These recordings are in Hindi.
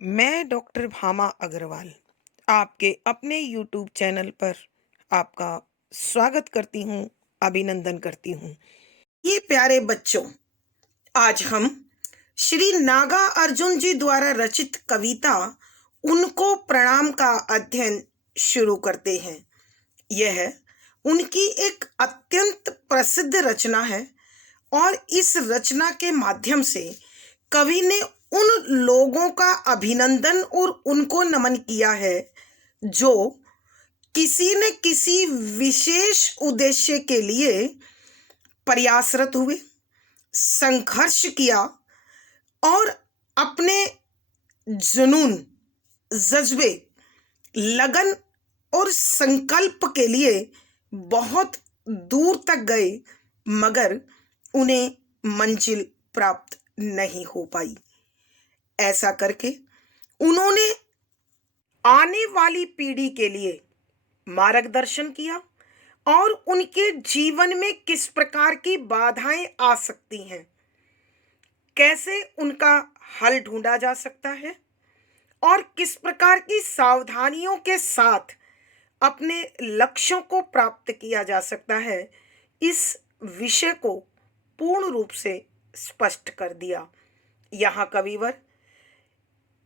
मैं डॉक्टर भामा अग्रवाल आपके अपने यूट्यूब चैनल पर आपका स्वागत करती हूँ, अभिनंदन करती हूँ। ये प्यारे बच्चों, आज हम श्री नागा अर्जुन जी द्वारा रचित कविता उनको प्रणाम का अध्ययन शुरू करते हैं। यह उनकी एक अत्यंत प्रसिद्ध रचना है और इस रचना के माध्यम से कवि ने उन लोगों का अभिनंदन और उनको नमन किया है जो किसी न किसी विशेष उद्देश्य के लिए प्रयासरत हुए, संघर्ष किया और अपने जुनून, जज्बे, लगन और संकल्प के लिए बहुत दूर तक गए, मगर उन्हें मंजिल प्राप्त नहीं हो पाई। ऐसा करके उन्होंने आने वाली पीढ़ी के लिए मार्गदर्शन किया और उनके जीवन में किस प्रकार की बाधाएं आ सकती हैं, कैसे उनका हल ढूंढा जा सकता है और किस प्रकार की सावधानियों के साथ अपने लक्ष्यों को प्राप्त किया जा सकता है, इस विषय को पूर्ण रूप से स्पष्ट कर दिया। यहाँ कविवर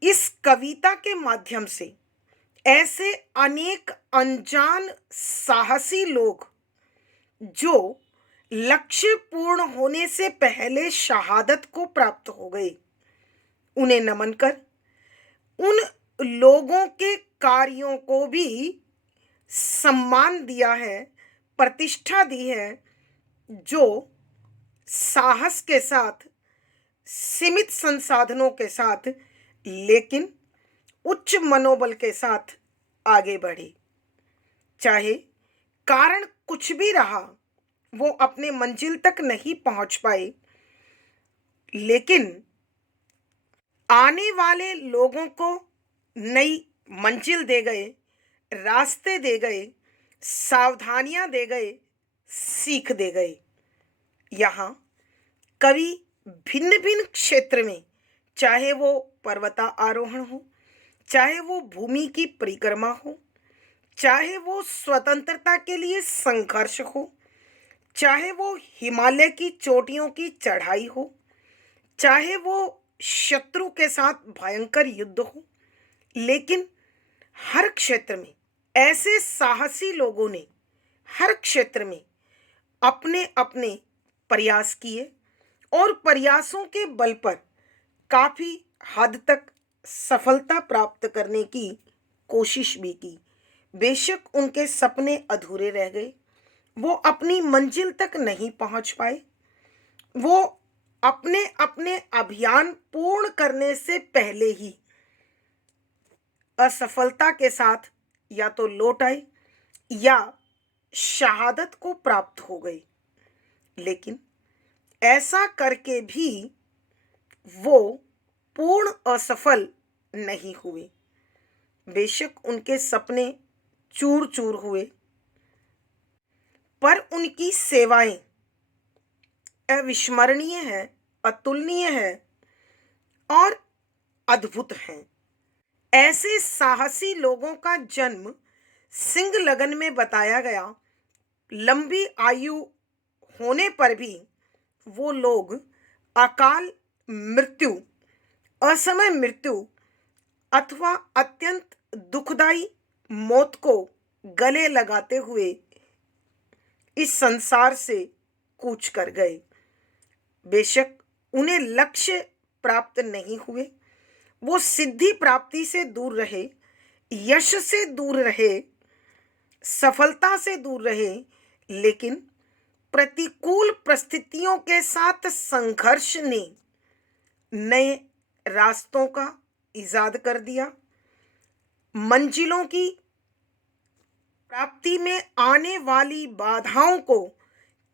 इस कविता के माध्यम से ऐसे अनेक अनजान साहसी लोग जो लक्ष्य पूर्ण होने से पहले शहादत को प्राप्त हो गए, उन्हें नमन कर उन लोगों के कार्यों को भी सम्मान दिया है, प्रतिष्ठा दी है, जो साहस के साथ, सीमित संसाधनों के साथ, लेकिन उच्च मनोबल के साथ आगे बढ़े। चाहे कारण कुछ भी रहा, वो अपने मंजिल तक नहीं पहुंच पाए, लेकिन आने वाले लोगों को नई मंजिल दे गए, रास्ते दे गए, सावधानियां दे गए, सीख दे गए। यहाँ कवि भिन्न भिन्न क्षेत्र में, चाहे वो पर्वतारोहण हो, चाहे वो भूमि की परिक्रमा हो, चाहे वो स्वतंत्रता के लिए संघर्ष हो, चाहे वो हिमालय की चोटियों की चढ़ाई हो, चाहे वो शत्रु के साथ भयंकर युद्ध हो, लेकिन हर क्षेत्र में ऐसे साहसी लोगों ने हर क्षेत्र में अपने अपने प्रयास किए और प्रयासों के बल पर काफी हद तक सफलता प्राप्त करने की कोशिश भी की। बेशक उनके सपने अधूरे रह गए, वो अपनी मंजिल तक नहीं पहुंच पाए, वो अपने अपने अभियान पूर्ण करने से पहले ही असफलता के साथ या तो लौट आए या शहादत को प्राप्त हो गए। लेकिन ऐसा करके भी वो पूर्ण असफल नहीं हुए। बेशक उनके सपने चूर चूर हुए, पर उनकी सेवाएं अविस्मरणीय है, अतुलनीय है और अद्भुत हैं। ऐसे साहसी लोगों का जन्म सिंह लगन में बताया गया। लंबी आयु होने पर भी वो लोग अकाल मृत्यु, असमय मृत्यु अथवा अत्यंत दुखदाई मौत को गले लगाते हुए इस संसार से कूच कर गए। बेशक उन्हें लक्ष्य प्राप्त नहीं हुए, वो सिद्धि प्राप्ति से दूर रहे, यश से दूर रहे, सफलता से दूर रहे, लेकिन प्रतिकूल परिस्थितियों के साथ संघर्ष ने नए रास्तों का इजाद कर दिया। मंजिलों की प्राप्ति में आने वाली बाधाओं को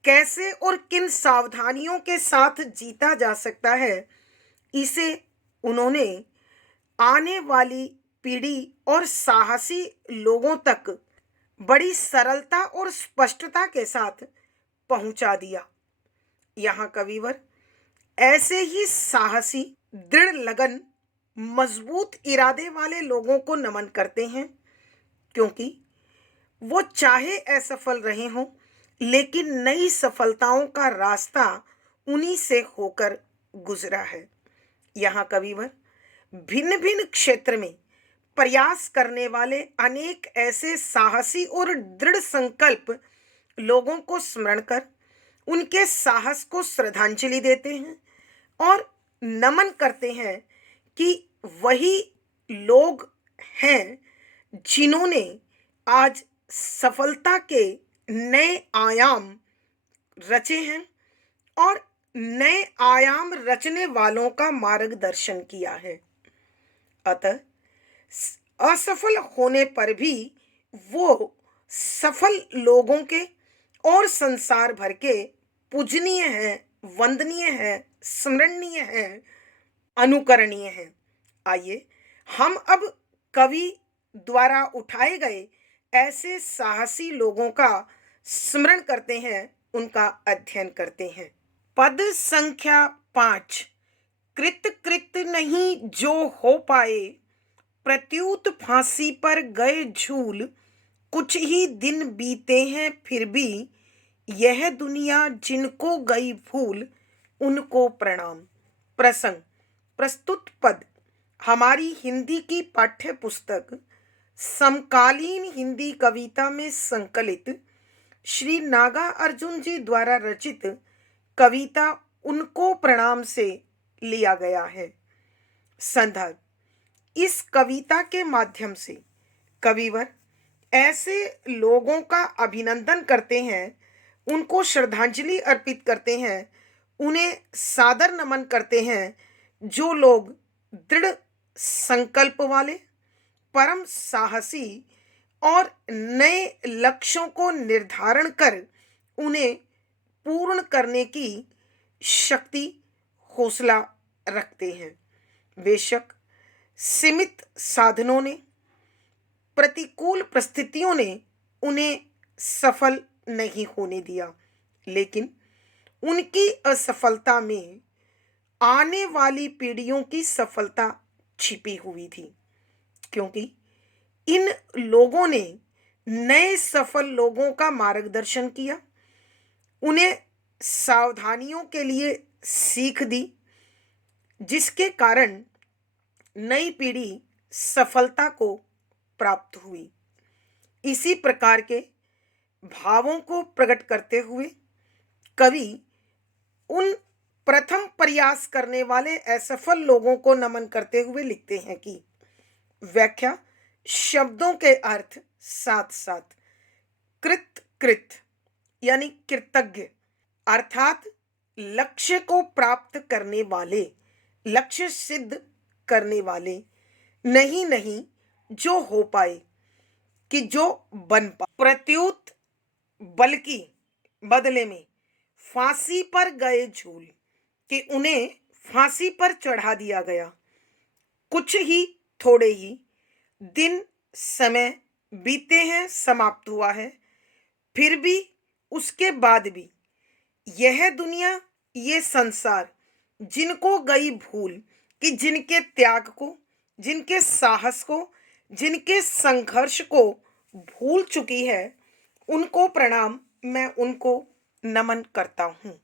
कैसे और किन सावधानियों के साथ जीता जा सकता है, इसे उन्होंने आने वाली पीढ़ी और साहसी लोगों तक बड़ी सरलता और स्पष्टता के साथ पहुंचा दिया। यहाँ कविवर ऐसे ही साहसी, दृढ़ लगन मजबूत इरादे वाले लोगों को नमन करते हैं, क्योंकि वो चाहे असफल रहे हों, लेकिन नई सफलताओं का रास्ता उन्हीं से होकर गुजरा है। यहाँ कविवर भिन्न भिन्न क्षेत्र में प्रयास करने वाले अनेक ऐसे साहसी और दृढ़ संकल्प लोगों को स्मरण कर उनके साहस को श्रद्धांजलि देते हैं और नमन करते हैं कि वही लोग हैं जिन्होंने आज सफलता के नए आयाम रचे हैं और नए आयाम रचने वालों का मार्गदर्शन किया है। अतः असफल होने पर भी वो सफल लोगों के और संसार भर के पूजनीय हैं, वंदनीय हैं, स्मरणीय हैं, अनुकरणीय हैं। आइए हम अब कवि द्वारा उठाए गए ऐसे साहसी लोगों का स्मरण करते हैं, उनका अध्ययन करते हैं। पद संख्या 5। कृत कृत नहीं जो हो पाए, प्रत्युत फांसी पर गए झूल, कुछ ही दिन बीते हैं फिर भी, यह दुनिया जिनको गई भूल, उनको प्रणाम। प्रसंग प्रस्तुत पद हमारी हिंदी की पाठ्य पुस्तक समकालीन हिंदी कविता में संकलित श्री नागा अर्जुन जी द्वारा रचित कविता उनको प्रणाम से लिया गया है। संदर्भ: इस कविता के माध्यम से कविवर ऐसे लोगों का अभिनंदन करते हैं, उनको श्रद्धांजलि अर्पित करते हैं, उन्हें सादर नमन करते हैं, जो लोग दृढ़ संकल्प वाले, परम साहसी और नए लक्ष्यों को निर्धारण कर उन्हें पूर्ण करने की शक्ति, हौसला रखते हैं। बेशक सीमित साधनों ने, प्रतिकूल परिस्थितियों ने उन्हें सफल नहीं होने दिया, लेकिन उनकी असफलता में आने वाली पीढ़ियों की सफलता छिपी हुई थी, क्योंकि इन लोगों ने नए सफल लोगों का मार्गदर्शन किया, उन्हें सावधानियों के लिए सीख दी, जिसके कारण नई पीढ़ी सफलता को प्राप्त हुई। इसी प्रकार के भावों को प्रकट करते हुए कवि उन प्रथम प्रयास करने वाले असफल लोगों को नमन करते हुए लिखते हैं कि व्याख्या शब्दों के अर्थ साथ साथ कृत कृत यानी कृतज्ञ अर्थात लक्ष्य को प्राप्त करने वाले, लक्ष्य सिद्ध करने वाले, नहीं जो हो पाए कि जो बन पाए, प्रत्युत बल्कि बदले में, फांसी पर गए झूल कि उन्हें फांसी पर चढ़ा दिया गया, कुछ ही थोड़े ही दिन समय बीते हैं, समाप्त हुआ है, फिर भी उसके बाद भी यह दुनिया, ये संसार जिनको गई भूल कि जिनके त्याग को, जिनके साहस को, जिनके संघर्ष को भूल चुकी है, उनको प्रणाम, मैं उनको नमन करता हूँ।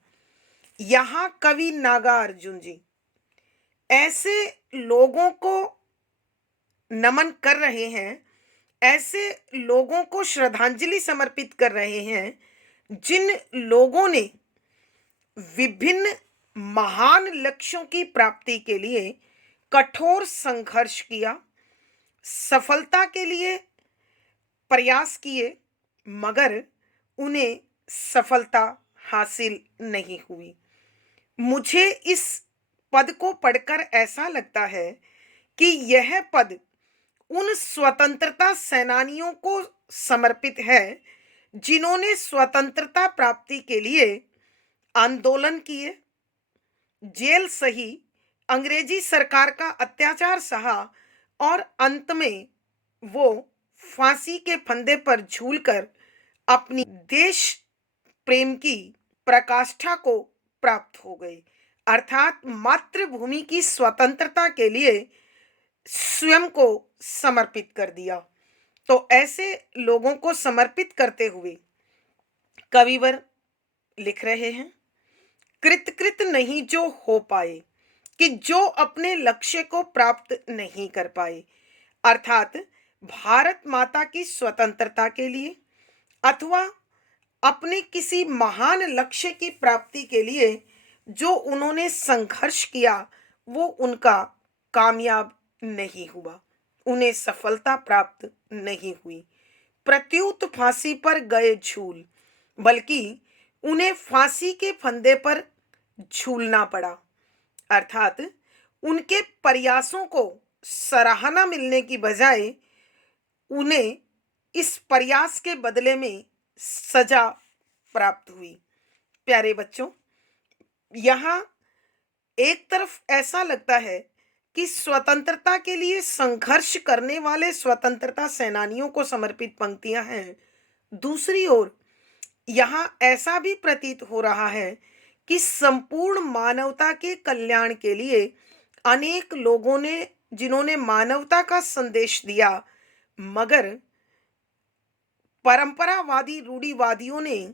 यहाँ कवि नागा अर्जुन जी ऐसे लोगों को नमन कर रहे हैं, ऐसे लोगों को श्रद्धांजलि समर्पित कर रहे हैं, जिन लोगों ने विभिन्न महान लक्ष्यों की प्राप्ति के लिए कठोर संघर्ष किया, सफलता के लिए प्रयास किए, मगर उन्हें सफलता हासिल नहीं हुई। मुझे इस पद को पढ़कर ऐसा लगता है कि यह पद उन स्वतंत्रता सेनानियों को समर्पित है जिन्होंने स्वतंत्रता प्राप्ति के लिए आंदोलन किए, जेल सही, अंग्रेजी सरकार का अत्याचार सहा और अंत में वो फांसी के फंदे पर झूलकर अपनी देश प्रेम की प्रकाष्ठा को प्राप्त हो गए, अर्थात मातृभूमि की स्वतंत्रता के लिए स्वयं को समर्पित कर दिया। तो ऐसे लोगों को समर्पित करते हुए कविवर लिख रहे हैं, कृत नहीं जो हो पाए, कि जो अपने लक्ष्य को प्राप्त नहीं कर पाए, अर्थात भारत माता की स्वतंत्रता के लिए अथवा अपने किसी महान लक्ष्य की प्राप्ति के लिए जो उन्होंने संघर्ष किया, वो उनका कामयाब नहीं हुआ, उन्हें सफलता प्राप्त नहीं हुई। प्रत्युत फांसी पर गए झूल, बल्कि उन्हें फांसी के फंदे पर झूलना पड़ा, अर्थात उनके प्रयासों को सराहना मिलने की बजाय उन्हें इस प्रयास के बदले में सजा प्राप्त हुई। प्यारे बच्चों, यहाँ एक तरफ ऐसा लगता है कि स्वतंत्रता के लिए संघर्ष करने वाले स्वतंत्रता सेनानियों को समर्पित पंक्तियां हैं। दूसरी ओर यहाँ ऐसा भी प्रतीत हो रहा है कि संपूर्ण मानवता के कल्याण के लिए अनेक लोगों ने, जिन्होंने मानवता का संदेश दिया, मगर परंपरावादी रूढ़िवादियों ने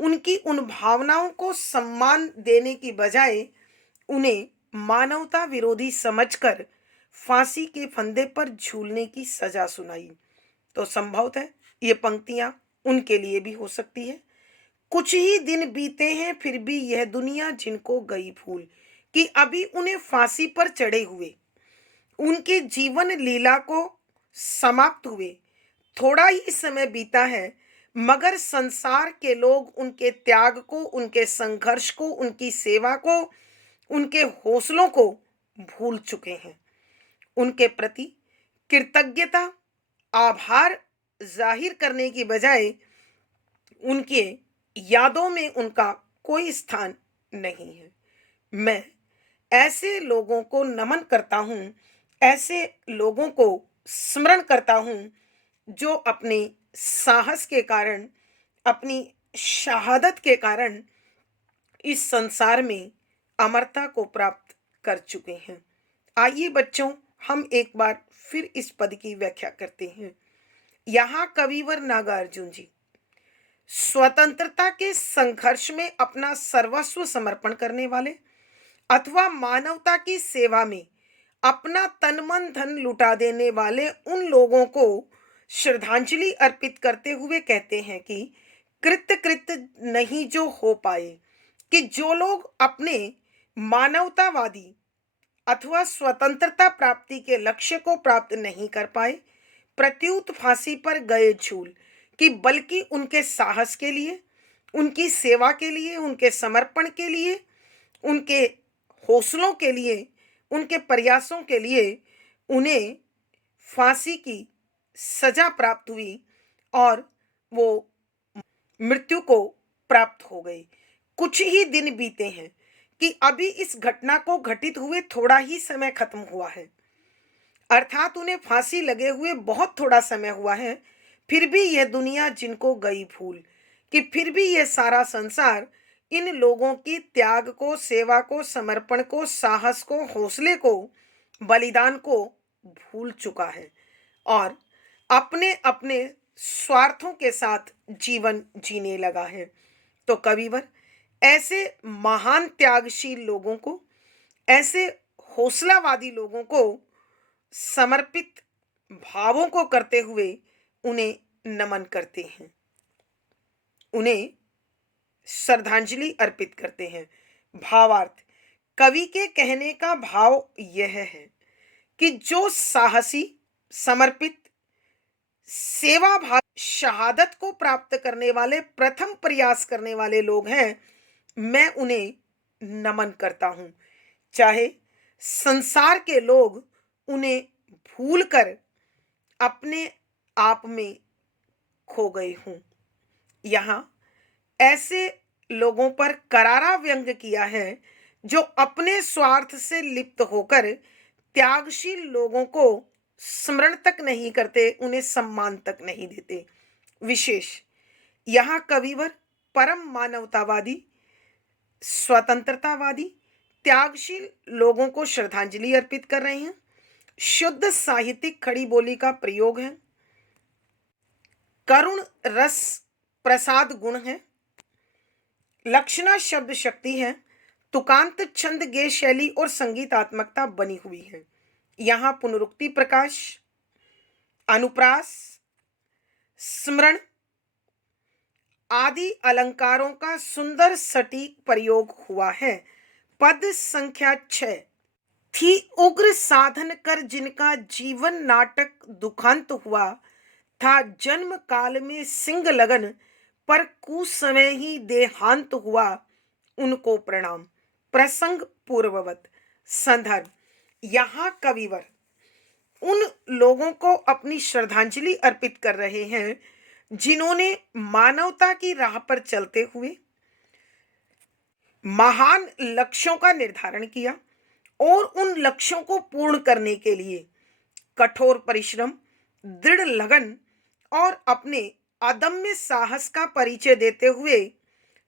उनकी उन भावनाओं को सम्मान देने की बजाय उन्हें मानवता विरोधी समझकर फांसी के फंदे पर झूलने की सजा सुनाई। तो संभवतः ये पंक्तियां उनके लिए भी हो सकती है। कुछ ही दिन बीते हैं फिर भी यह दुनिया जिनको गई भूल, कि अभी उन्हें फांसी पर चढ़े हुए उनके जीवन लीला को समाप्त हुए थोड़ा ही समय बीता है, मगर संसार के लोग उनके त्याग को, उनके संघर्ष को, उनकी सेवा को, उनके हौसलों को भूल चुके हैं। उनके प्रति कृतज्ञता, आभार जाहिर करने की बजाय उनके यादों में उनका कोई स्थान नहीं है। मैं ऐसे लोगों को नमन करता हूँ, ऐसे लोगों को स्मरण करता हूँ जो अपने साहस के कारण, अपनी शहादत के कारण इस संसार में अमरता को प्राप्त कर चुके हैं। आइए बच्चों, हम एक बार फिर इस पद की व्याख्या करते हैं। यहाँ कविवर नागार्जुन जी स्वतंत्रता के संघर्ष में अपना सर्वस्व समर्पण करने वाले अथवा मानवता की सेवा में अपना तन मन धन लुटा देने वाले उन लोगों को श्रद्धांजलि अर्पित करते हुए कहते हैं कि कृत नहीं जो हो पाए, कि जो लोग अपने मानवतावादी अथवा स्वतंत्रता प्राप्ति के लक्ष्य को प्राप्त नहीं कर पाए, प्रत्युत फांसी पर गए झूल, कि बल्कि उनके साहस के लिए, उनकी सेवा के लिए, उनके समर्पण के लिए, उनके हौसलों के लिए, उनके प्रयासों के लिए उन्हें फांसी की सजा प्राप्त हुई और वो मृत्यु को प्राप्त हो गई। कुछ ही दिन बीते हैं, कि अभी इस घटना को घटित हुए थोड़ा ही समय खत्म हुआ है, अर्थात उन्हें फांसी लगे हुए बहुत थोड़ा समय हुआ है। फिर भी यह दुनिया जिनको गई भूल, कि फिर भी यह सारा संसार इन लोगों की त्याग को, सेवा को, समर्पण को, साहस को, हौसले को, बलिदान को भूल चुका है और अपने अपने स्वार्थों के साथ जीवन जीने लगा है। तो कविवर ऐसे महान त्यागशील लोगों को, ऐसे हौसलावादी लोगों को समर्पित भावों को करते हुए उन्हें नमन करते हैं, उन्हें श्रद्धांजलि अर्पित करते हैं। भावार्थ, कवि के कहने का भाव यह है कि जो साहसी, समर्पित, सेवा भाव, शहादत को प्राप्त करने वाले, प्रथम प्रयास करने वाले लोग हैं, मैं उन्हें नमन करता हूं, चाहे संसार के लोग उन्हें भूलकर अपने आप में खो गए हों। यहाँ ऐसे लोगों पर करारा व्यंग किया है जो अपने स्वार्थ से लिप्त होकर त्यागशील लोगों को स्मरण तक नहीं करते, उन्हें सम्मान तक नहीं देते। विशेष यहाँ कविवर परम मानवतावादी, स्वतंत्रतावादी, त्यागशील लोगों को श्रद्धांजलि अर्पित कर रहे हैं शुद्ध साहित्यिक खड़ी बोली का प्रयोग है, करुण रस प्रसाद गुण है, लक्षणा शब्द शक्ति है, तुकांत छंद गे शैली और संगीतात्मकता बनी हुई है। यहाँ पुनरुक्ति प्रकाश, अनुप्रास, स्मरण आदि अलंकारों का सुंदर सटीक प्रयोग हुआ है। पद संख्या 6, थी उग्र साधन कर जिनका जीवन नाटक दुखांत हुआ, था जन्म काल में सिंह लगन पर कुसमय ही देहांत हुआ, उनको प्रणाम। प्रसंग पूर्ववत। संदर्भ, यहाँ कविवर उन लोगों को अपनी श्रद्धांजलि अर्पित कर रहे हैं जिन्होंने मानवता की राह पर चलते हुए महान लक्ष्यों का निर्धारण किया और उन लक्ष्यों को पूर्ण करने के लिए कठोर परिश्रम, दृढ़ लगन और अपने अदम्य साहस का परिचय देते हुए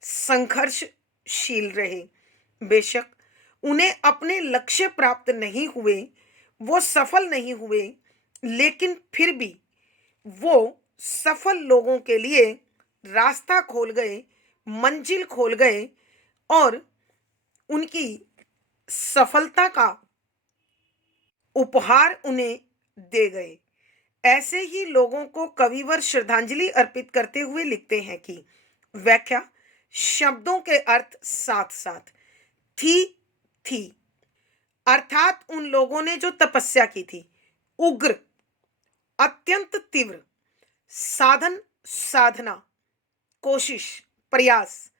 संघर्षशील रहे। बेशक उन्हें अपने लक्ष्य प्राप्त नहीं हुए, वो सफल नहीं हुए, लेकिन फिर भी वो सफल लोगों के लिए रास्ता खोल गए, मंजिल खोल गए और उनकी सफलता का उपहार उन्हें दे गए। ऐसे ही लोगों को कविवर श्रद्धांजलि अर्पित करते हुए लिखते हैं कि व्याख्या, शब्दों के अर्थ साथ साथ। थी अर्थात उन लोगों ने जो तपस्या की थी, उग्र अत्यंत तीव्र, साधन साधना, कोशिश प्रयास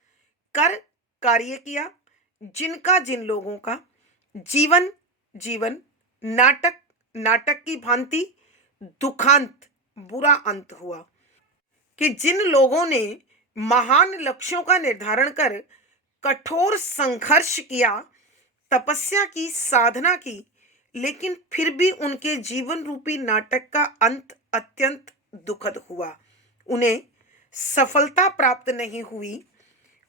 कर कार्य किया, जिनका जिन लोगों का जीवन जीवन नाटक नाटक की भांति दुखांत बुरा अंत हुआ, कि जिन लोगों ने महान लक्ष्यों का निर्धारण कर कठोर संघर्ष किया, तपस्या की, साधना की, लेकिन फिर भी उनके जीवन रूपी नाटक का अंत अत्यंत दुखद हुआ। उन्हें सफलता प्राप्त नहीं हुई,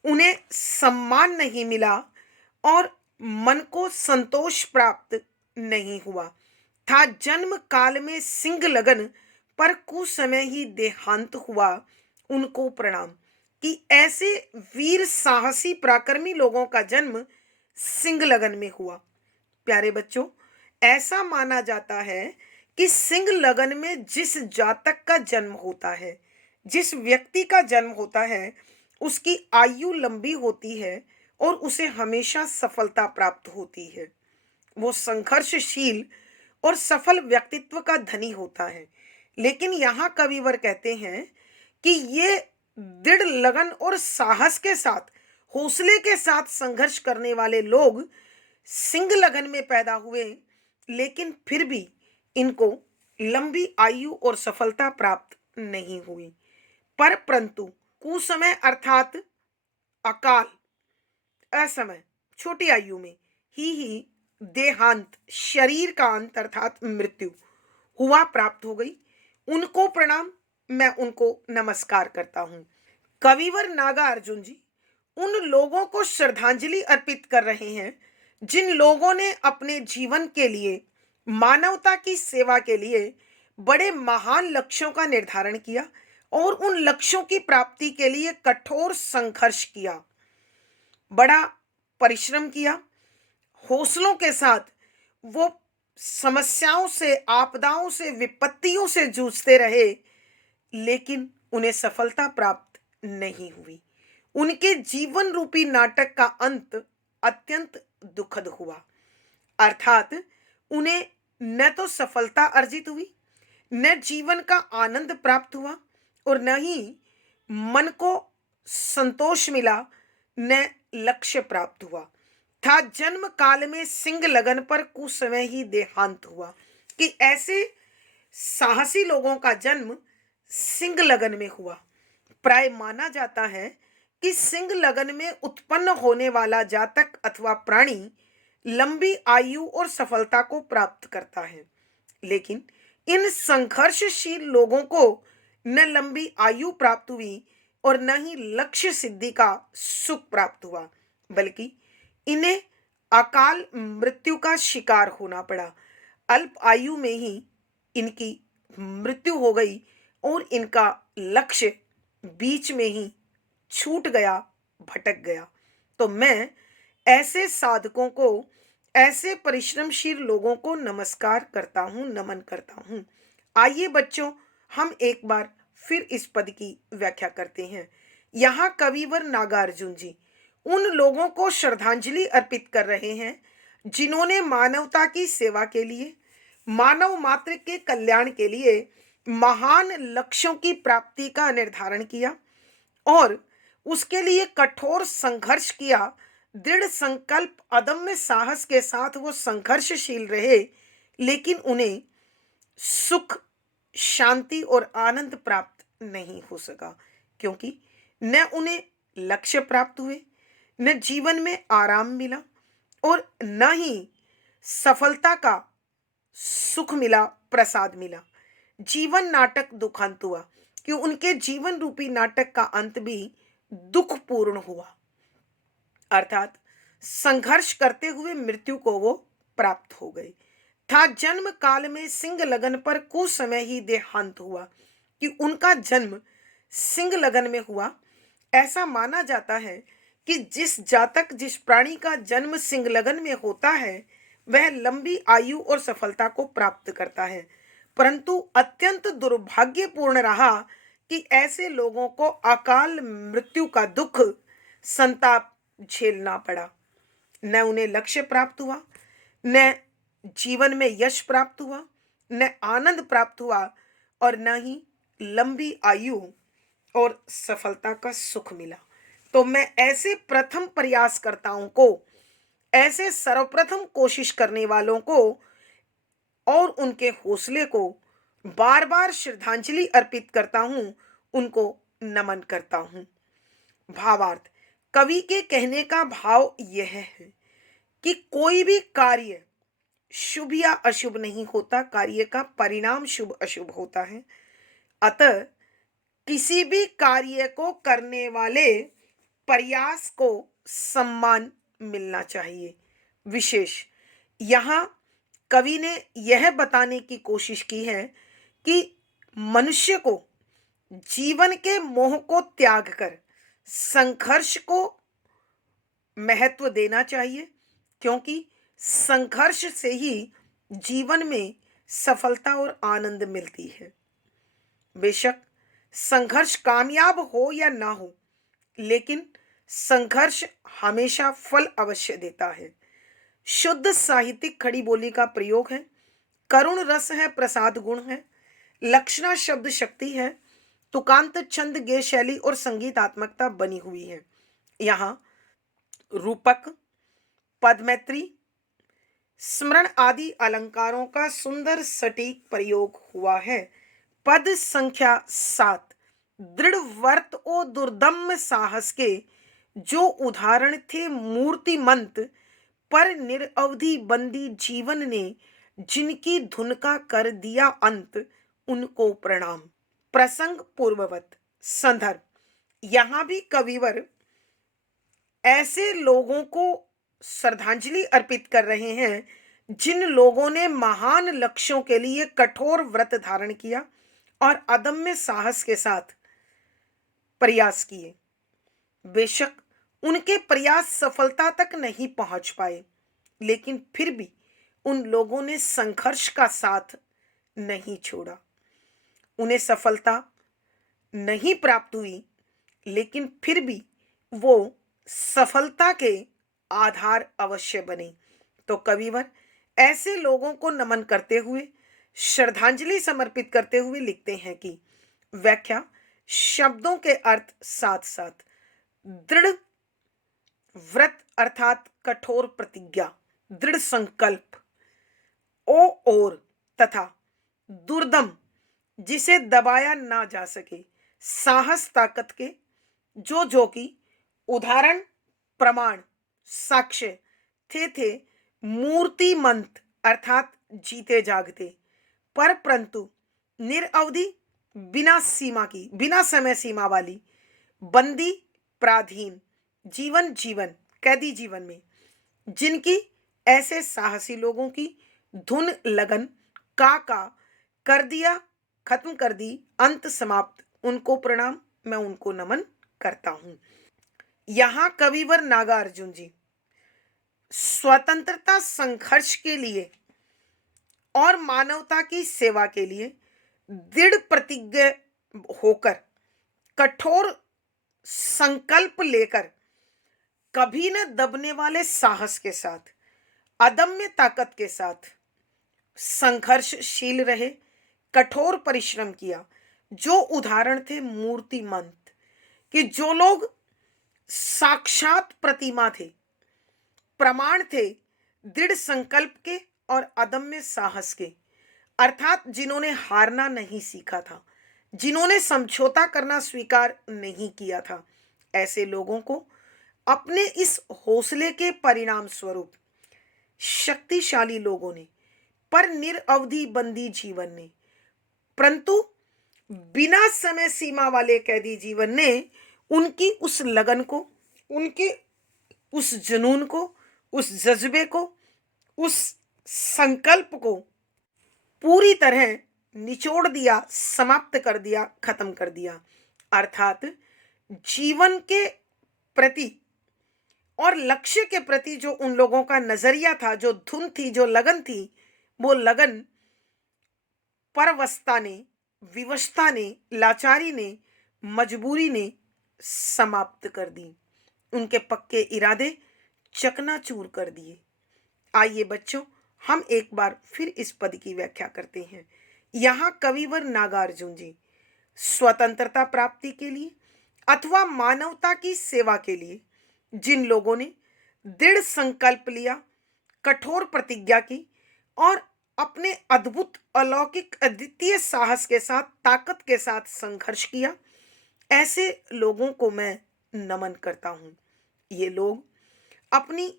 उन्हें सम्मान नहीं मिला और मन को संतोष प्राप्त नहीं हुआ। था जन्म काल में सिंह लगन पर कुसमय ही देहांत हुआ, उनको प्रणाम। कि ऐसे वीर साहसी पराक्रमी लोगों का जन्म सिंह लगन में हुआ। प्यारे बच्चों, ऐसा माना जाता है कि सिंह लगन में जिस जातक का जन्म होता है, जिस व्यक्ति का जन्म होता है, उसकी आयु लंबी होती है और उसे हमेशा सफलता प्राप्त होती है। वो संघर्षशील और सफल व्यक्तित्व का धनी होता है। लेकिन यहाँ कविवर कहते हैं कि ये दृढ़ लगन और साहस के साथ, हौसले के साथ संघर्ष करने वाले लोग सिंह लगन में पैदा हुए, लेकिन फिर भी इनको लंबी आयु और सफलता प्राप्त नहीं हुई। पर परंतु कुसमय अर्थात अकाल, असमय, छोटी आयु में ही देहांत, शरीर का अंत अर्थात मृत्यु हुआ, प्राप्त हो गई। उनको प्रणाम, मैं उनको नमस्कार करता हूं। कविवर नागा अर्जुन जी उन लोगों को श्रद्धांजलि अर्पित कर रहे हैं जिन लोगों ने अपने जीवन के लिए, मानवता की सेवा के लिए बड़े महान लक्ष्यों का निर्धारण किया और उन लक्ष्यों की प्राप्ति के लिए कठोर संघर्ष किया, बड़ा परिश्रम किया। हौसलों के साथ वो समस्याओं से, आपदाओं से, विपत्तियों से जूझते रहे, लेकिन उन्हें सफलता प्राप्त नहीं हुई। उनके जीवन रूपी नाटक का अंत अत्यंत दुखद हुआ। अर्थात उन्हें न तो सफलता अर्जित हुई, न जीवन का आनंद प्राप्त हुआ और न ही मन को संतोष मिला, न लक्ष्य प्राप्त हुआ। था जन्म काल में सिंह लगन पर कुसमय ही देहांत हुआ। कि ऐसे साहसी लोगों का जन्म सिंह लगन में हुआ। प्राय माना जाता है कि सिंह लगन में उत्पन्न होने वाला जातक अथवा प्राणी लंबी आयु और सफलता को प्राप्त करता है, लेकिन इन संघर्षशील लोगों को न लंबी आयु प्राप्त हुई और न ही लक्ष्य सिद्धि का सुख प्राप्त हुआ, बल्कि इन्हें अकाल मृत्यु का शिकार होना पड़ा। अल्प आयु में ही इनकी मृत्यु हो गई और इनका लक्ष्य बीच में ही छूट गया, भटक गया। तो मैं ऐसे साधकों को, ऐसे परिश्रमशील लोगों को नमस्कार करता हूँ, नमन करता हूँ। आइए बच्चों, हम एक बार फिर इस पद की व्याख्या करते हैं। यहाँ कविवर नागार्जुन जी उन लोगों को श्रद्धांजलि अर्पित कर रहे हैं जिन्होंने मानवता की सेवा के लिए, मानव मात्र के कल्याण के लिए महान लक्ष्यों की प्राप्ति का निर्धारण किया और उसके लिए कठोर संघर्ष किया। दृढ़ संकल्प, अदम्य साहस के साथ वो संघर्षशील रहे, लेकिन उन्हें सुख, शांति और आनंद प्राप्त नहीं हो सका, क्योंकि न उन्हें लक्ष्य प्राप्त हुए, न जीवन में आराम मिला और न ही सफलता का सुख मिला, प्रसाद मिला। जीवन नाटक दुखांत हुआ कि उनके जीवन रूपी नाटक का अंत भी दुखपूर्ण हुआ, अर्थात संघर्ष करते हुए मृत्यु को वो प्राप्त हो गए। था जन्म काल में सिंह लगन पर कुछ समय ही देहांत हुआ कि उनका जन्म सिंह लगन में हुआ। ऐसा माना जाता है कि जिस जातक, जिस प्राणी का जन्म सिंह लगन में होता है वह लंबी आयु और सफलता को प्राप्त करता है, परंतु अत्यंत दुर्भाग्यपूर्ण रहा कि ऐसे लोगों को अकाल मृत्यु का दुख, संताप झेलना पड़ा। न उन्हें लक्ष्य प्राप्त हुआ, न जीवन में यश प्राप्त हुआ, न आनंद प्राप्त हुआ और न ही लंबी आयु और सफलता का सुख मिला। तो मैं ऐसे प्रथम प्रयासकर्ताओं को, ऐसे सर्वप्रथम कोशिश करने वालों को और उनके हौसले को बार बार श्रद्धांजलि अर्पित करता हूं, उनको नमन करता हूं। भावार्थ, कवि के कहने का भाव यह है कि कोई भी कार्य शुभ या अशुभ नहीं होता, कार्य का परिणाम शुभ अशुभ होता है। अतः किसी भी कार्य को करने वाले प्रयास को सम्मान मिलना चाहिए। विशेष यहाँ कवि ने यह बताने की कोशिश की है कि मनुष्य को जीवन के मोह को त्याग कर संघर्ष को महत्व देना चाहिए, क्योंकि संघर्ष से ही जीवन में सफलता और आनंद मिलती है। बेशक संघर्ष कामयाब हो या ना हो, लेकिन संघर्ष हमेशा फल अवश्य देता है। शुद्ध साहित्यिक खड़ी बोली का प्रयोग है, करुण रस है, प्रसाद गुण है, लक्षणा शब्द शक्ति है, तुकांत छंद गे शैली और संगीतात्मकता बनी हुई है। यहाँ रूपक, पदमैत्री, स्मरण आदि अलंकारों का सुंदर सटीक प्रयोग हुआ है। पद संख्या 7, दृढ़ व्रत और दुर्दम्य साहस के जो उदाहरण थे मूर्तिमंत, पर निरअवधि बंदी जीवन ने जिनकी धुन का कर दिया अंत, उनको प्रणाम। प्रसंग पूर्ववत। संदर्भ, यहाँ भी कविवर ऐसे लोगों को श्रद्धांजलि अर्पित कर रहे हैं जिन लोगों ने महान लक्ष्यों के लिए कठोर व्रत धारण किया और अदम्य साहस के साथ प्रयास किए। बेशक उनके प्रयास सफलता तक नहीं पहुंच पाए, लेकिन फिर भी उन लोगों ने संघर्ष का साथ नहीं छोड़ा। उन्हें सफलता नहीं प्राप्त हुई, लेकिन फिर भी वो सफलता के आधार अवश्य बने। तो कविवर ऐसे लोगों को नमन करते हुए, श्रद्धांजलि समर्पित करते हुए लिखते हैं कि व्याख्या, शब्दों के अर्थ साथ साथ दृढ़ व्रत अर्थात कठोर प्रतिज्ञा, दृढ़ संकल्प, और तथा दुर्दम जिसे दबाया ना जा सके, साहस ताकत के, जो कि उदाहरण, प्रमाण, साक्ष्य थे मूर्तिमंत अर्थात जीते जागते, पर परंतु निरअवधि बिना समय सीमा वाली, बंदी प्राधीन जीवन कैदी जीवन में, जिनकी ऐसे साहसी लोगों की धुन लगन का कर दिया, खत्म कर दी, अंत समाप्त, उनको प्रणाम, मैं उनको नमन करता हूं। यहां कविवर नागार्जुन जी स्वतंत्रता संघर्ष के लिए और मानवता की सेवा के लिए दृढ़ प्रतिज्ञ होकर, कठोर संकल्प लेकर, कभी न दबने वाले साहस के साथ, अदम्य ताकत के साथ संघर्षशील रहे, कठोर परिश्रम किया। जो उदाहरण थे मूर्तिमंत, कि जो लोग साक्षात प्रतिमा थे, प्रमाण थे दृढ़ संकल्प के और अदम्य साहस के, अर्थात जिन्होंने हारना नहीं सीखा था, जिन्होंने समझौता करना स्वीकार नहीं किया था, ऐसे लोगों को अपने इस हौसले के परिणाम स्वरूप शक्तिशाली लोगों ने, पर निरवधि बंदी जीवन ने, परंतु बिना समय सीमा वाले कैदी जीवन ने उनकी उस लगन को, उनके उस जुनून को, उस जज्बे को, उस संकल्प को पूरी तरह निचोड़ दिया, समाप्त कर दिया, खत्म कर दिया। अर्थात जीवन के प्रति और लक्ष्य के प्रति जो उन लोगों का नजरिया था, जो धुन थी, जो लगन थी, वो लगन परवशता ने, विवशता ने, लाचारी ने, मजबूरी ने समाप्त कर दी, उनके पक्के इरादे चकनाचूर कर दिए। आइए बच्चों, हम एक बार फिर इस पद की व्याख्या करते हैं। यहाँ कविवर नागार्जुन जी स्वतंत्रता प्राप्ति के लिए अथवा मानवता की सेवा के लिए जिन लोगों ने दृढ़ संकल्प लिया, कठोर प्रतिज्ञा की और अपने अद्भुत, अलौकिक, अद्वितीय साहस के साथ, ताकत के साथ संघर्ष किया, ऐसे लोगों को मैं नमन करता हूं। ये लोग अपनी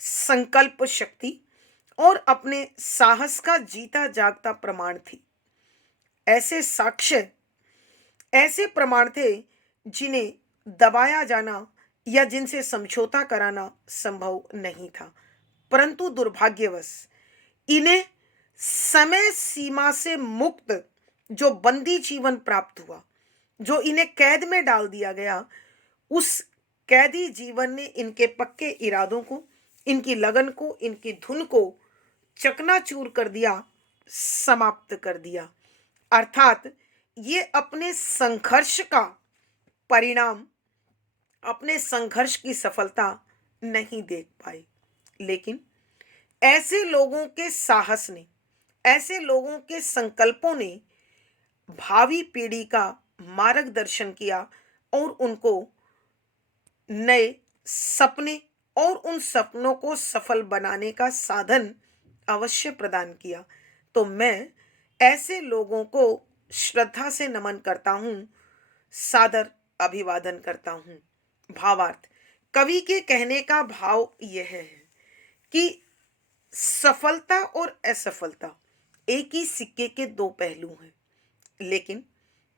संकल्प शक्ति और अपने साहस का जीता जागता प्रमाण थी। ऐसे साक्ष्य, ऐसे प्रमाण थे जिन्हें दबाया जाना या जिनसे समझौता कराना संभव नहीं था, परंतु दुर्भाग्यवश इन्हें समय सीमा से मुक्त जो बंदी जीवन प्राप्त हुआ, जो इन्हें कैद में डाल दिया गया, उस कैदी जीवन ने इनके पक्के इरादों को, इनकी लगन को, इनकी धुन को चकनाचूर कर दिया, समाप्त कर दिया। अर्थात ये अपने संघर्ष का परिणाम, अपने संघर्ष की सफलता नहीं देख पाए, लेकिन ऐसे लोगों के साहस ने, ऐसे लोगों के संकल्पों ने भावी पीढ़ी का मार्गदर्शन किया और उनको नए सपने और उन सपनों को सफल बनाने का साधन अवश्य प्रदान किया। तो मैं ऐसे लोगों को श्रद्धा से नमन करता हूँ, सादर अभिवादन करता हूँ। भावार्थ, कवि के कहने का भाव यह है कि सफलता और असफलता एक ही सिक्के के दो पहलू हैं, लेकिन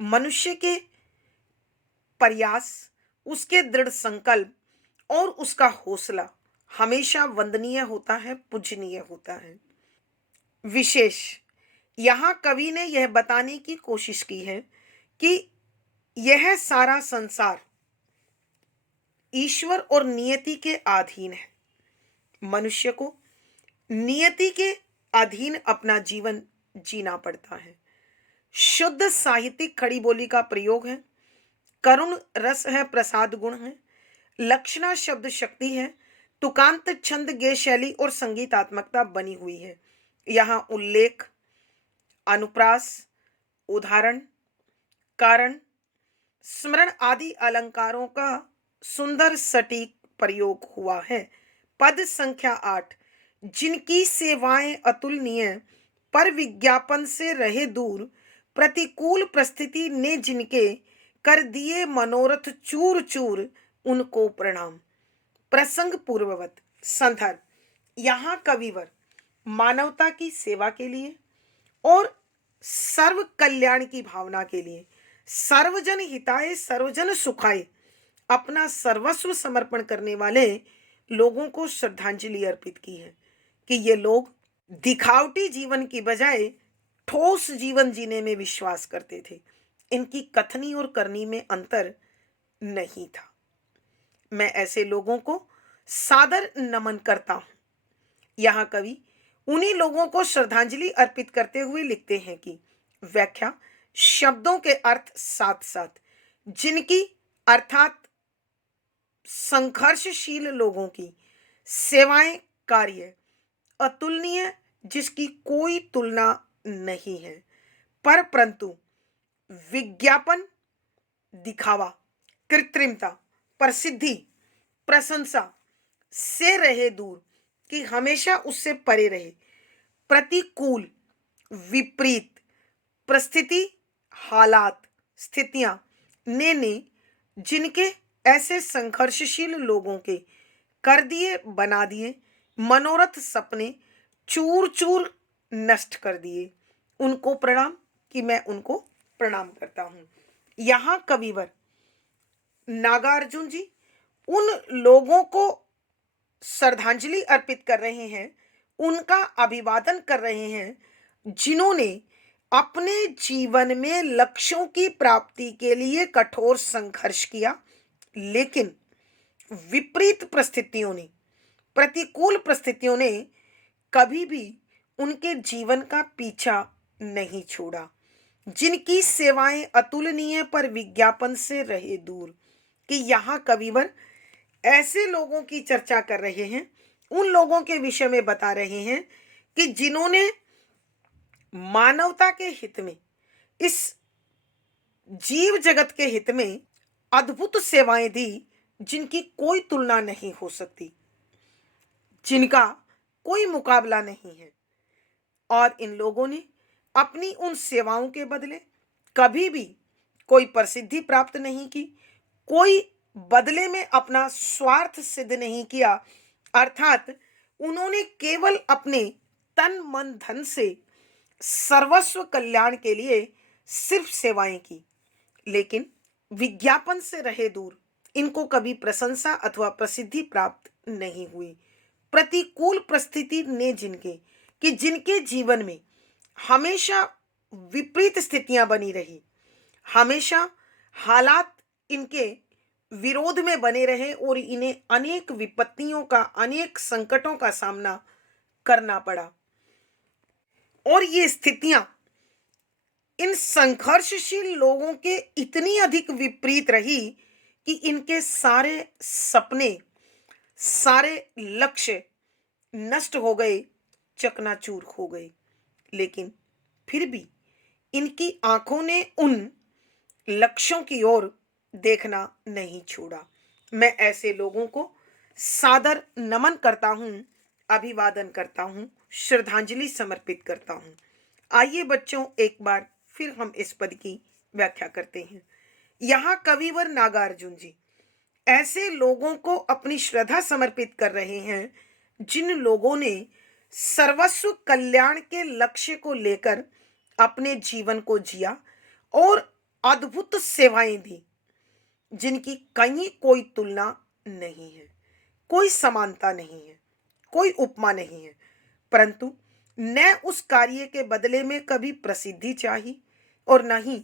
मनुष्य के प्रयास, उसके दृढ़ संकल्प और उसका हौसला हमेशा वंदनीय होता है, पूजनीय होता है। विशेष यहाँ कवि ने यह बताने की कोशिश की है कि यह सारा संसार ईश्वर और नियति के अधीन है। मनुष्य को नियति के अधीन अपना जीवन जीना पड़ता है। शुद्ध साहित्यिक खड़ी बोली का प्रयोग है, करुण रस है, प्रसाद गुण है, लक्षणा शब्द शक्ति है, तुकांत छंद गे शैली और संगीतात्मकता बनी हुई है। यहाँ उल्लेख, अनुप्रास, उदाहरण, कारण, स्मरण आदि अलंकारों का सुंदर सटीक प्रयोग हुआ है। पद संख्या 8, जिनकी सेवाएं अतुलनीय पर विज्ञापन से रहे दूर, प्रतिकूल परिस्थिति ने जिनके कर दिए मनोरथ चूर चूर, उनको प्रणाम। प्रसंग पूर्ववत। संदर्भ, यहाँ कविवर मानवता की सेवा के लिए और सर्व कल्याण की भावना के लिए, सर्वजन हिताय सर्वजन सुखाय, अपना सर्वस्व समर्पण करने वाले लोगों को श्रद्धांजलि अर्पित की है कि ये लोग दिखावटी जीवन की बजाय ठोस जीवन जीने में विश्वास करते थे। इनकी कथनी और करनी में अंतर नहीं था। मैं ऐसे लोगों को सादर नमन करता हूँ। यहाँ कवि उन्हीं लोगों को श्रद्धांजलि अर्पित करते हुए लिखते हैं कि व्याख्या शब्दों के अर्थ साथ साथ जिनकी अर्थात संघर्षशील लोगों की सेवाएं कार्य अतुलनीय, जिसकी कोई तुलना नहीं है, पर परंतु विज्ञापन, दिखावा, कृत्रिमता, प्रसिद्धि, प्रशंसा से रहे दूर, कि हमेशा उससे परे रहे। प्रतिकूल, विपरीत परिस्थिति, हालात, स्थितियां ने जिनके ऐसे संघर्षशील लोगों के कर दिए बना दिए मनोरथ सपने चूर चूर नष्ट कर दिए, उनको प्रणाम, कि मैं उनको प्रणाम करता हूँ। यहाँ कविवर नागार्जुन जी उन लोगों को श्रद्धांजलि अर्पित कर रहे हैं, उनका अभिवादन कर रहे हैं, जिन्होंने अपने जीवन में लक्ष्यों की प्राप्ति के लिए कठोर संघर्ष किया, लेकिन विपरीत परिस्थितियों ने, प्रतिकूल परिस्थितियों ने कभी भी उनके जीवन का पीछा नहीं छोड़ा, जिनकी सेवाएं अतुलनीय पर विज्ञापन से रहे दूर। कि यहाँ कविवर ऐसे लोगों की चर्चा कर रहे हैं, उन लोगों के विषय में बता रहे हैं कि जिन्होंने मानवता के हित में, इस जीव जगत के हित में अद्भुत सेवाएं दी, जिनकी कोई तुलना नहीं हो सकती, जिनका कोई मुकाबला नहीं है। और इन लोगों ने अपनी उन सेवाओं के बदले कभी भी कोई प्रसिद्धि प्राप्त नहीं की, कोई बदले में अपना स्वार्थ सिद्ध नहीं किया, अर्थात उन्होंने केवल अपने तन मन धन से सर्वस्व कल्याण के लिए सिर्फ सेवाएं की, लेकिन विज्ञापन से रहे दूर। इनको कभी प्रशंसा अथवा प्रसिद्धि प्राप्त नहीं हुई। प्रतिकूल परिस्थिति ने जिनके जीवन में हमेशा विपरीत स्थितियां बनी रही, हमेशा हालात इनके विरोध में बने रहे और इन्हें अनेक विपत्तियों का, अनेक संकटों का सामना करना पड़ा। और ये स्थितियां इन संघर्षशील लोगों के इतनी अधिक विपरीत रही कि इनके सारे सपने, सारे लक्ष्य नष्ट हो गए, चकनाचूर हो गए। लेकिन फिर भी इनकी आंखों ने उन लक्ष्यों की ओर देखना नहीं छोड़ा। मैं ऐसे लोगों को सादर नमन करता हूँ, अभिवादन करता हूँ, श्रद्धांजलि समर्पित करता हूँ। आइए बच्चों, एक बार फिर हम इस पद की व्याख्या करते हैं। यहाँ कविवर नागार्जुन जी ऐसे लोगों को अपनी श्रद्धा समर्पित कर रहे हैं, जिन लोगों ने सर्वस्व कल्याण के लक्ष्य को लेकर अपने जीवन को जिया और अद्भुत सेवाएं दी, जिनकी कहीं कोई तुलना नहीं है, कोई समानता नहीं है, कोई उपमा नहीं है, परंतु न उस कार्य के बदले में कभी प्रसिद्धि चाही और न ही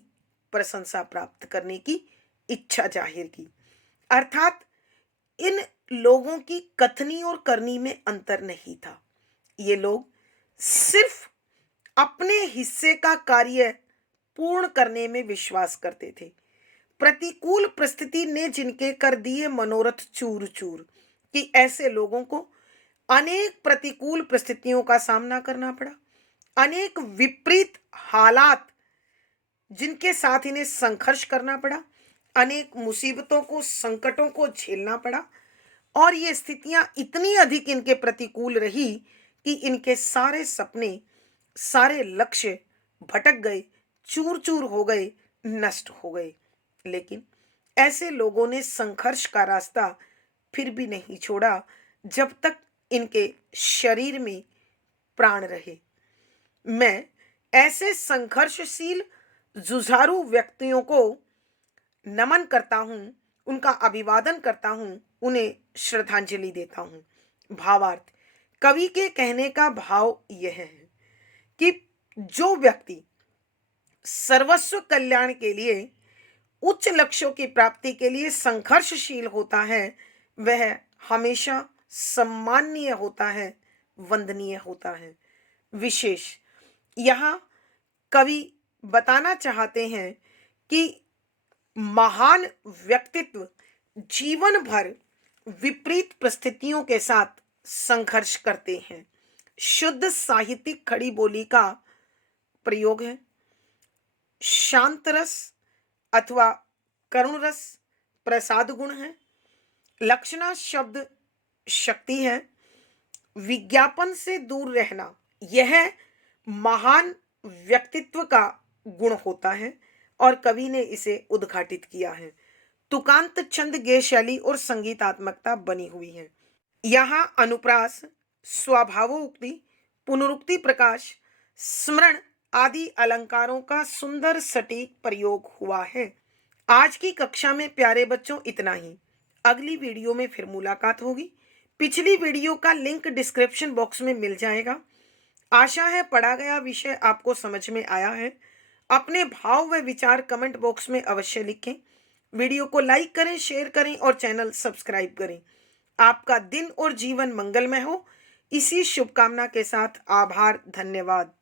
प्रशंसा प्राप्त करने की इच्छा जाहिर की। अर्थात इन लोगों की कथनी और करनी में अंतर नहीं था। ये लोग सिर्फ अपने हिस्से का कार्य पूर्ण करने में विश्वास करते थे। प्रतिकूल परिस्थिति ने जिनके कर दिए मनोरथ चूर चूर, कि ऐसे लोगों को अनेक प्रतिकूल परिस्थितियों का सामना करना पड़ा, अनेक विपरीत हालात जिनके साथ इन्हें संघर्ष करना पड़ा, अनेक मुसीबतों को, संकटों को झेलना पड़ा। और ये स्थितियां इतनी अधिक इनके प्रतिकूल रही कि इनके सारे सपने, सारे लक्ष्य भटक गए, चूर चूर हो गए, नष्ट हो गए। लेकिन ऐसे लोगों ने संघर्ष का रास्ता फिर भी नहीं छोड़ा, जब तक इनके शरीर में प्राण रहे। मैं ऐसे संघर्षशील जुझारू व्यक्तियों को नमन करता हूँ, उनका अभिवादन करता हूँ, उन्हें श्रद्धांजलि देता हूँ। भावार्थ, कवि के कहने का भाव यह है कि जो व्यक्ति सर्वस्व कल्याण के लिए, उच्च लक्ष्यों की प्राप्ति के लिए संघर्षशील होता है, वह हमेशा सम्माननीय होता है, वंदनीय होता है। विशेष यहाँ कवि बताना चाहते हैं कि महान व्यक्तित्व जीवन भर विपरीत परिस्थितियों के साथ संघर्ष करते हैं। शुद्ध साहित्यिक खड़ी बोली का प्रयोग है। शांत रस अथवा करुण रस प्रसाद गुण है। लक्षणा शब्द शक्ति है। विज्ञापन से दूर रहना यह महान व्यक्तित्व का गुण होता है और कवि ने इसे उद्घाटित किया है। तुकांत छंद गेय शैली और संगीतात्मकता बनी हुई है। यहाँ अनुप्रास, स्वभावोक्ति, पुनरुक्ति प्रकाश, स्मरण आदि अलंकारों का सुंदर सटीक प्रयोग हुआ है। आज की कक्षा में प्यारे बच्चों इतना ही। अगली वीडियो में फिर मुलाकात होगी। पिछली वीडियो का लिंक डिस्क्रिप्शन बॉक्स में मिल जाएगा। आशा है पढ़ा गया विषय आपको समझ में आया है। अपने भाव व विचार कमेंट बॉक्स में अवश्य लिखें। वीडियो को लाइक करें, शेयर करें और चैनल सब्सक्राइब करें। आपका दिन और जीवन मंगलमय हो, इसी शुभकामना के साथ आभार, धन्यवाद।